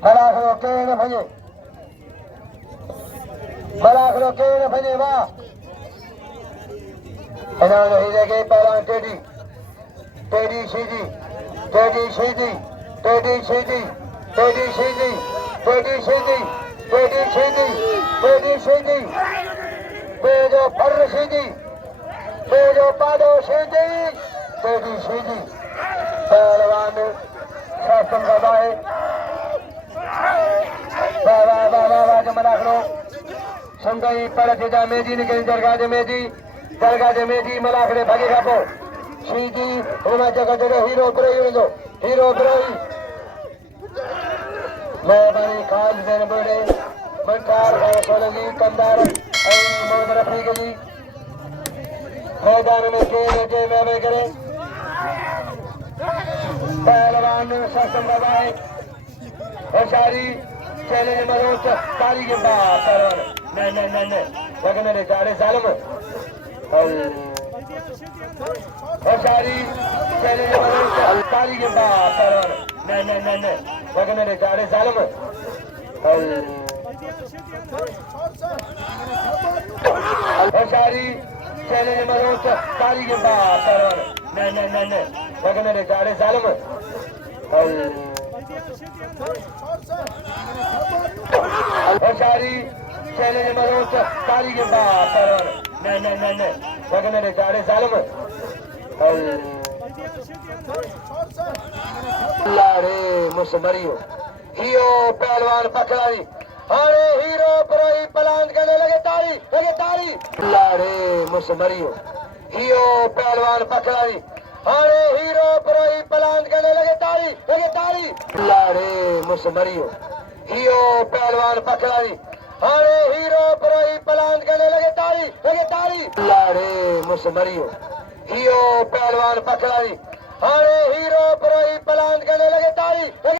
Malakhro ke na bhaje. Malakhro ke na bhaje va. Enam hije ke pehlan Teddi. Teddi Sheedi. Teddi Sheedi. Teddi Sheedi. Teddi Sheedi. Teddi Sheedi. Teddi Sheedi. Teddi Sheedi. Bejo par Sheedi. Bejo pado Sheedi. Teddi Sheedi. Pehlan शासन बाबा है बाबा बाबा बाबा Malakhro Sangai पर जा मेजी निकल दरगाह मेजी Malakhro भागेगा पो शीदी होना जगह जगह हीरो ब्रोई जो हीरो ब्रोई मैं भाई खास देन बड़े मंकार है सोलगी कंदार ऐ मोद रफी के जी मैदान में के वे करे पहलवान शासन बाबा है होशारी चैलेंज मरोच तारी के बाद पहलवान नहीं लेकिन मेरे जाड़े सालम होशारी चैलेंज मरोच तारी के बाद पहलवान नहीं लेकिन मेरे जाड़े सालम होशारी चैलेंज मरोच तारी के बाद पहलवान नहीं लेकिन मेरे जाड़े सालम होशारी चैलेंज मरोच तारी के बाद पहलवान नहीं लेकिन मेरे जाड़े सालम रे मुसमरियो हियो पहलवान पकड़ाई अरे हीरो पुरोई पलांट करने लगे तारी रे मुसमरियो हियो पहलवान पकड़ाई अरे हीरो पुरोई पलांट करने लगे तारी रे मुसमरियो हियो पहलवान पकड़ाई अरे हीरो पुरोई पलांट करने लगे तारी रे मुसमरियो हियो पहलवान पकड़ाई अरे हीरो पुरोई पलांट करने लगे तारी